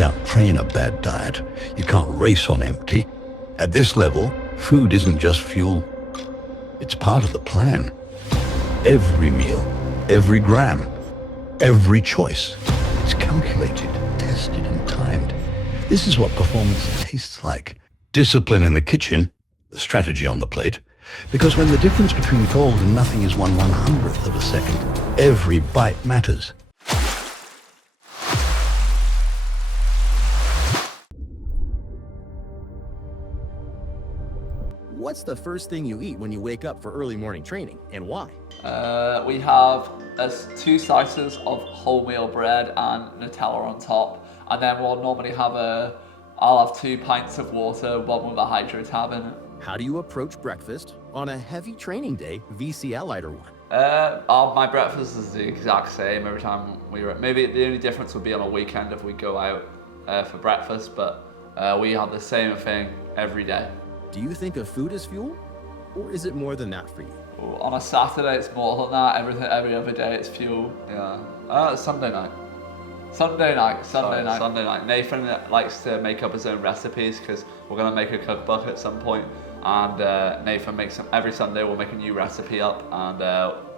can't out-train a bad diet. You can't race on empty. At this level, food isn't just fuel. It's part of the plan. Every meal, every gram, every choice. It's calculated, tested, and timed. This is what performance tastes like. Discipline in the kitchen, the strategy on the plate. Because when the difference between cold and nothing is 1/100th of a second, every bite matters. What's the first thing you eat when you wake up for early morning training, and why? We have 2 slices of wholemeal bread and Nutella on top, and then we'll normally I'll have 2 pints of water, one with a hydro tab in it. How do you approach breakfast on a heavy training day, VCL lighter one? My breakfast is the exact same every time maybe the only difference would be on a weekend if we go out for breakfast, but we have the same thing every day. Do you think of food as fuel, or is it more than that for you? On a Saturday it's more than that, every other day it's fuel. Yeah. Sunday night. Sunday night. Nathan likes to make up his own recipes because we're going to make a cookbook at some point, and Nathan makes them every Sunday. We'll make a new recipe up and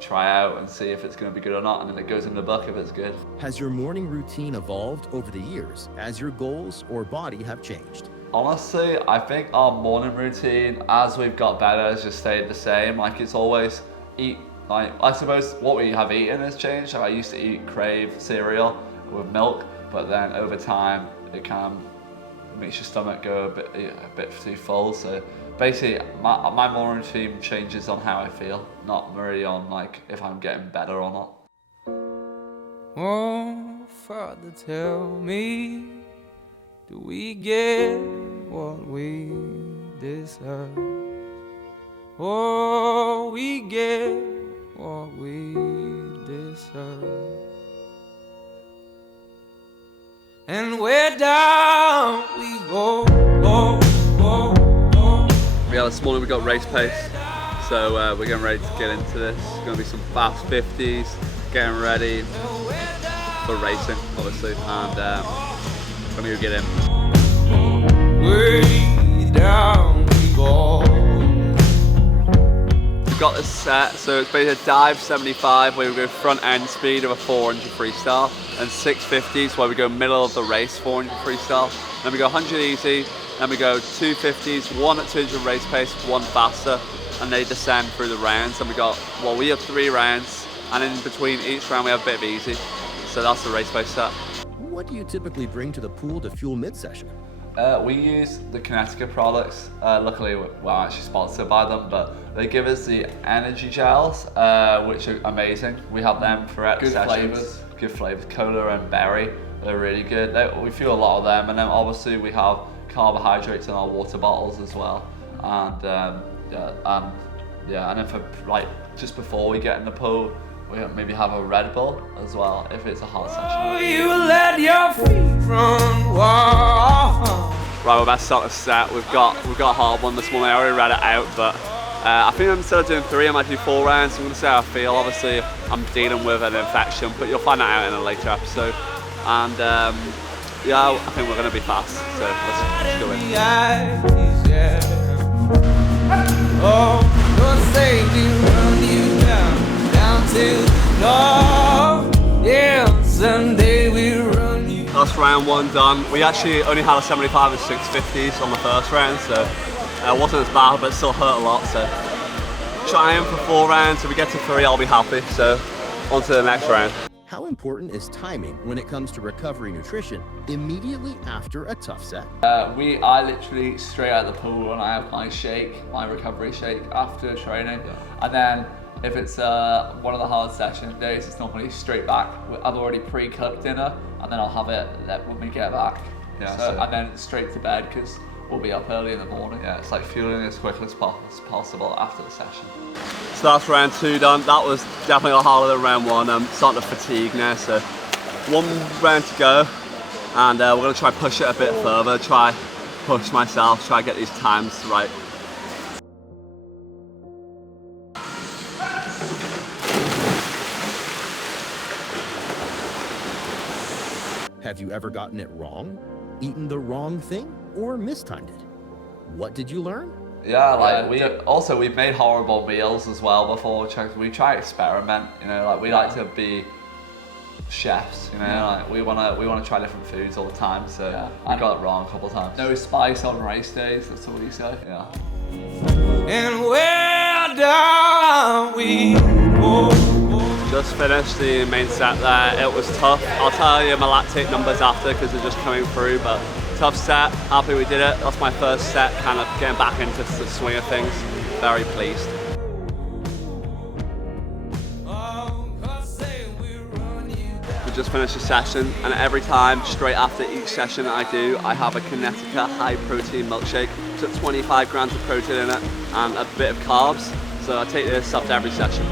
try out and see if it's going to be good or not, and then it goes in the book if it's good. Has your morning routine evolved over the years as your goals or body have changed? Honestly, I think our morning routine, as we've got better, has just stayed the same. Like, it's always I suppose what we have eaten has changed. I used to eat Crave cereal with milk, but then over time it makes your stomach go a bit too full. So basically, my morning routine changes on how I feel, not really on like if I'm getting better or not. Oh, Father, tell me, do we get what we deserve? Oh, we get what we deserve. And where down we go. Yeah, this morning we got race pace, so we're getting ready to get into this. It's going to be some fast 50s, getting ready for racing, obviously, and I'm going to go get in. Way down we go. We've got this set, so it's basically a dive 75 where we go front end speed of a 400 freestyle, and 650s where we go middle of the race 400 freestyle. Then we go 100 easy, then we go 250s, one at 200 race pace, one faster, and they descend through the rounds. And we have 3 rounds, and in between each round we have a bit of easy. So that's the race pace set. What do you typically bring to the pool to fuel mid-session? We use the Kinetica products. Luckily, we're actually sponsored by them, but they give us the energy gels, which are amazing. We have them for sessions. Good flavors, cola and berry. They're really good. We fuel a lot of them, and then obviously we have carbohydrates in our water bottles as well. And then for just before we get in the pool, we maybe have a Red Bull as well if it's a hard session. You let your feet run wild. Right, we're about to start the set. We've got a hard one this morning. I already read it out, but I think instead of doing 3, I might do 4 rounds. I'm going to see how I feel. Obviously, I'm dealing with an infection, but you'll find that out in a later episode. And I think we're going to be fast. So let's go in. Oh, don't say we run you down to north. Yeah, someday we run you. That's round 1 done. We actually only had a 75 and 650s on the first round, so it wasn't as bad, but it still hurt a lot. So trying for 4 rounds. If we get to 3, I'll be happy. So on to the next round. How important is timing when it comes to recovery nutrition immediately after a tough set? I literally straight out of the pool and I have my recovery shake after training. And then if it's one of the hard session days, it's normally straight back. I've already pre-cooked dinner and then I'll have it when we get back. And then straight to bed because we'll be up early in the morning. Yeah, it's like fueling as quickly as possible after the session. So that's round 2 done. That was definitely a lot harder than round 1. I'm starting to fatigue now, so 1 round to go. And we're going to try push it a bit further, try push myself, try get these times right. Have Have you ever gotten it wrong, eaten the wrong thing, or mistimed it? What did you learn? Yeah, like we've made horrible meals as well before. We try to experiment, you know, like we like to be chefs, you know, like we wanna try different foods all the time. So we got it wrong a couple of times. No spice on race days. That's all we say. Yeah. And where down we go. Just finished the main set there. It was tough. I'll tell you my lactate numbers after because they're just coming through, but tough set. Happy we did it. That's my first set, kind of getting back into the swing of things. Very pleased. We just finished a session, and every time, straight after each session that I do, I have a Kinetica high protein milkshake. It's got 25 grams of protein in it and a bit of carbs. So I take this after every session.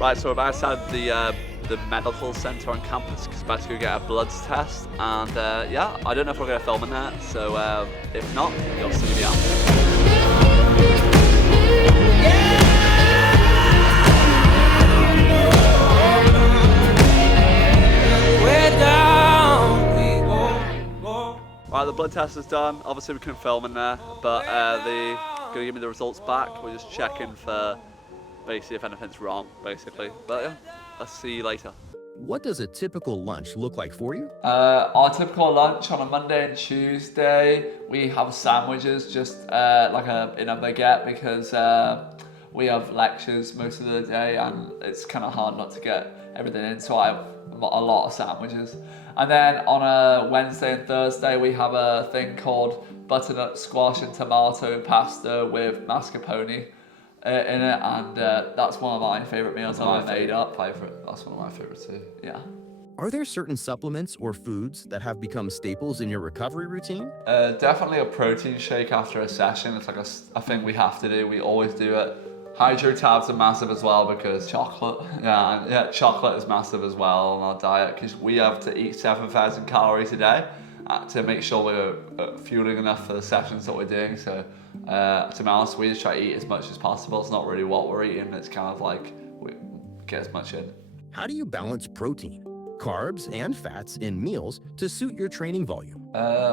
Right, so we're about outside the medical centre on campus because we're about to go get a bloods test, and yeah, I don't know if we're going to film in there, so if not, you'll see me out. Right, the blood test is done. Obviously we couldn't film in there, but they're going to give me the results back. We're just checking for basically if anything's wrong, basically. But yeah, I'll see you later. What does a typical lunch look like for you? Our typical lunch on a Monday and Tuesday, we have sandwiches, just like in a baguette, because we have lectures most of the day and it's kind of hard not to get everything in, so I have a lot of sandwiches. And then on a Wednesday and Thursday, we have a thing called butternut squash and tomato pasta with mascarpone in it, and that's one of my favourite meals I've made up. That's one of my favourites too. Yeah. Are there certain supplements or foods that have become staples in your recovery routine? Definitely a protein shake after a session. It's like a thing we have to do. We always do it. Hydro tabs are massive as well because chocolate. Yeah, chocolate is massive as well on our diet because we have to eat 7,000 calories a day to make sure we're fueling enough for the sessions that we're doing. So to be honest, we just try to eat as much as possible. It's not really what we're eating. It's kind of like we get as much in. How do you balance protein, carbs, and fats in meals to suit your training volume?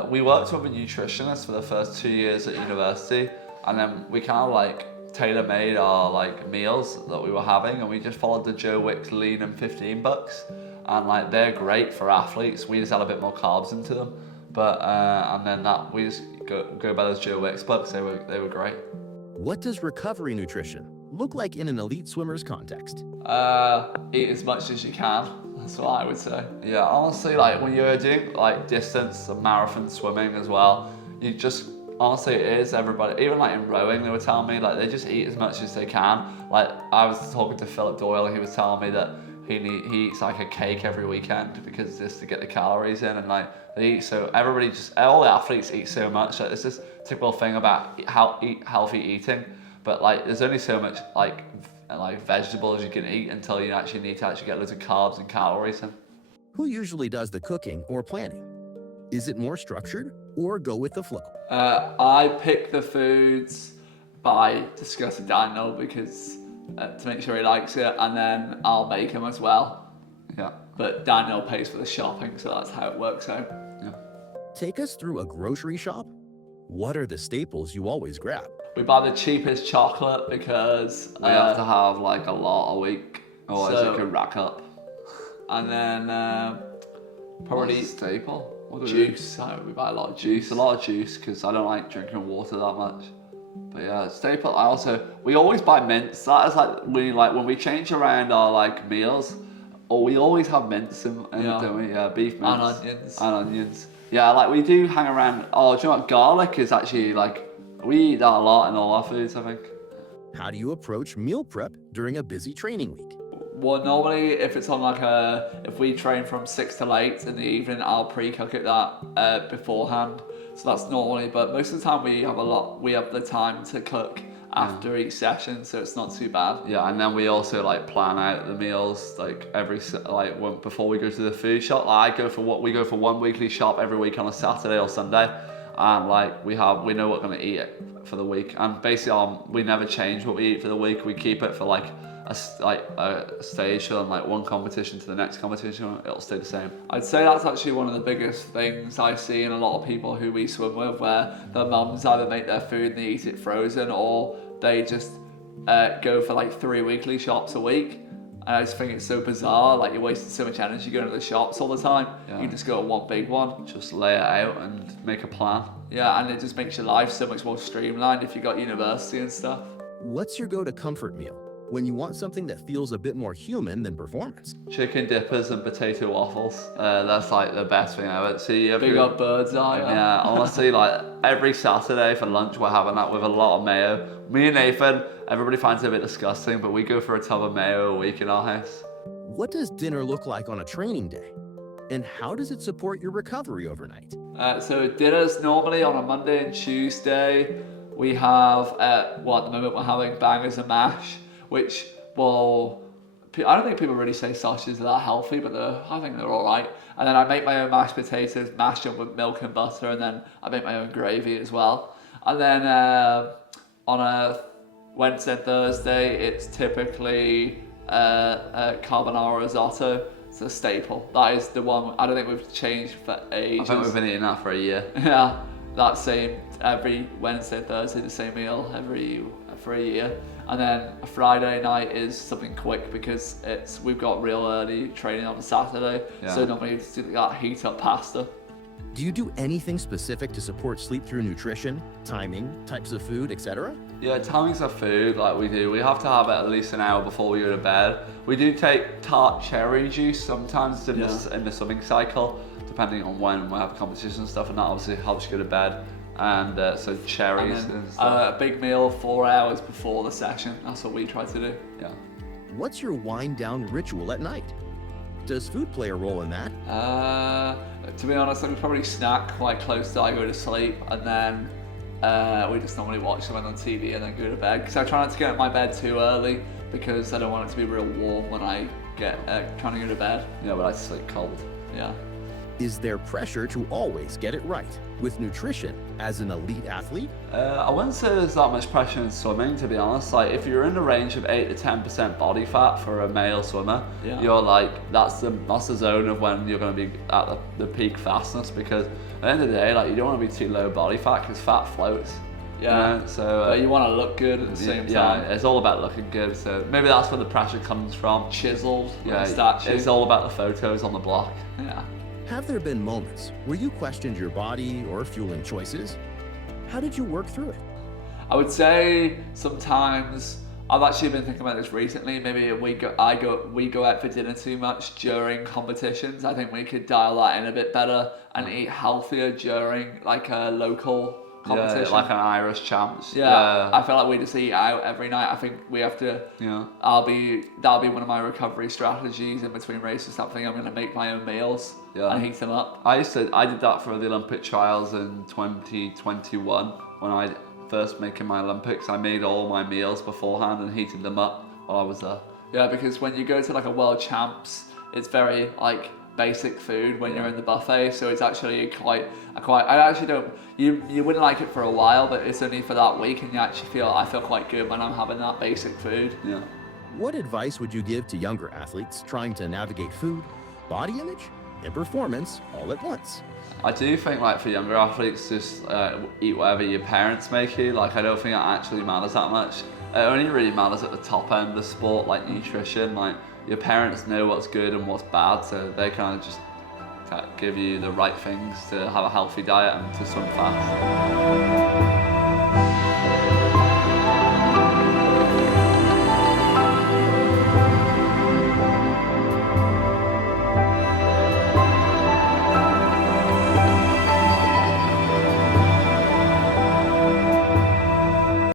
We worked with a nutritionist for the first 2 years at university, and then we kind of like tailor-made our like meals that we were having, and we just followed the Joe Wicks Lean and 15 bucks, and like they're great for athletes. We just add a bit more carbs into them, but and then that we just go by those Joe Wicks bucks. They were great. What does recovery nutrition look like in an elite swimmer's context? Eat as much as you can. That's what I would say. Yeah, honestly, like when you're doing like distance and marathon swimming as well, you just honestly, it is everybody. Even like in rowing, they were telling me like they just eat as much as they can. Like I was talking to Philip Doyle, and he was telling me that he eats like a cake every weekend because just to get the calories in, and like they eat so all the athletes eat so much. Like there's this typical thing about eat healthy eating, but like there's only so much like vegetables you can eat until you actually need to actually get loads of carbs and calories in. Who usually does the cooking or planning? Is it more structured or go with the flow? I pick the foods by discussing Daniel because to make sure he likes it, and then I'll make them as well. Yeah. But Daniel pays for the shopping, so that's how it works out. Yeah. Take us through a grocery shop. What are the staples you always grab? We buy the cheapest chocolate because we have to have like a lot a week, otherwise it can rack up. And then probably staple. Juice. So we buy a lot of juice. A lot of juice because I don't like drinking water that much. But yeah, staple. We always buy mints. That is like when we change around our like meals, or we always have mints in don't we? Yeah, beef mints and onions. And onions. Yeah, like we do hang around. Oh, do you know what? Garlic is actually like, we eat that a lot in all our foods, I think. How do you approach meal prep during a busy training week? Well, normally if it's on if we train from 6 till 8 in the evening, I'll pre-cook it that beforehand. So that's normally, but most of the time we have the time to cook after each session, so it's not too bad. Yeah, and then we also like plan out the meals like before we go to the food shop. Like we go for one weekly shop every week on a Saturday or Sunday, and like we know what we're gonna eat for the week, and basically we never change what we eat for the week. We keep it for like a stage from like one competition to the next competition. It'll stay the same. I'd say that's actually one of the biggest things I see in a lot of people who we swim with, where their mums either make their food and they eat it frozen, or they just go for like 3 weekly shops a week. And I just think it's so bizarre, like you're wasting so much energy going to the shops all the time. You just go to one big one. Just lay it out and make a plan. Yeah, and it just makes your life so much more streamlined if you got university and stuff. What's your go-to comfort meal when you want something that feels a bit more human than performance? Chicken dippers and potato waffles. That's like the best thing ever. Big up bird's eye. Yeah, honestly, like every Saturday for lunch we're having that with a lot of mayo. Me and Nathan, everybody finds it a bit disgusting, but we go for a tub of mayo a week in our house. What does dinner look like on a training day? And how does it support your recovery overnight? So dinner's normally on a Monday and Tuesday. We have, at the moment we're having bangers and mash, which, well, I don't think people really say sausages are that healthy, but I think they're all right. And then I make my own mashed potatoes, mash them with milk and butter, and then I make my own gravy as well. And then on a Wednesday and Thursday, it's typically a carbonara risotto. It's a staple. That is the one. I don't think we've changed for ages. I think we've been eating that for a year. Yeah, that same every Wednesday and Thursday, the same meal for a year. And then a Friday night is something quick because we've got real early training on a Saturday. Yeah. So normally it's that heat up pasta. Do you do anything specific to support sleep through nutrition, timing, types of food, etc.? Yeah, timings of food, like we do. We have to have it at least an hour before we go to bed. We do take tart cherry juice sometimes in the swimming cycle, depending on when we have competitions and stuff, and that obviously helps you go to bed. And so cherries and stuff. A big meal 4 hours before the session. That's what we try to do. Yeah. What's your wind down ritual at night? Does food play a role in that? To be honest, I would probably snack quite close till I go to sleep, and then we just normally watch something on TV and then go to bed. Because I try not to get out of my bed too early because I don't want it to be real warm when I get trying to go to bed. Yeah, but I sleep cold. Yeah. Is there pressure to always get it right with nutrition as an elite athlete? I wouldn't say there's that much pressure in swimming, to be honest. Like if you're in the range of 8 to 10% body fat for a male swimmer, you're like that's the zone of when you're going to be at the peak fastness, because at the end of the day, like you don't want to be too low body fat because fat floats. Yeah, you know? So you want to look good at the same time. Yeah, it's all about looking good. So maybe that's where the pressure comes from. Chiseled, statue. It's all about the photos on the block. Yeah. Have there been moments where you questioned your body or fueling choices? How did you work through it? I would say sometimes, I've actually been thinking about this recently, maybe we go out for dinner too much during competitions. I think we could dial that in a bit better and eat healthier during like a local competition. Yeah, like an Irish champs. Yeah, I feel like we just eat out every night. I think we have to. Yeah. That'll be one of my recovery strategies in between races. I think I'm going to make my own meals and heat them up. I did that for the Olympic trials in 2021 when I first making my Olympics. I made all my meals beforehand and heated them up while I was there. Yeah, because when you go to like a world champs, it's very like basic food when you're in the buffet, so it's actually quite I actually don't, you wouldn't like it for a while, but it's only for that week and I feel quite good when I'm having that basic food. Yeah. What advice would you give to younger athletes trying to navigate food, body image, and performance all at once? I do think like for younger athletes, just eat whatever your parents make you. Like I don't think it actually matters that much. It only really matters at the top end of the sport, like nutrition. Like your parents know what's good and what's bad, so they kind of just give you the right things to have a healthy diet and to swim fast.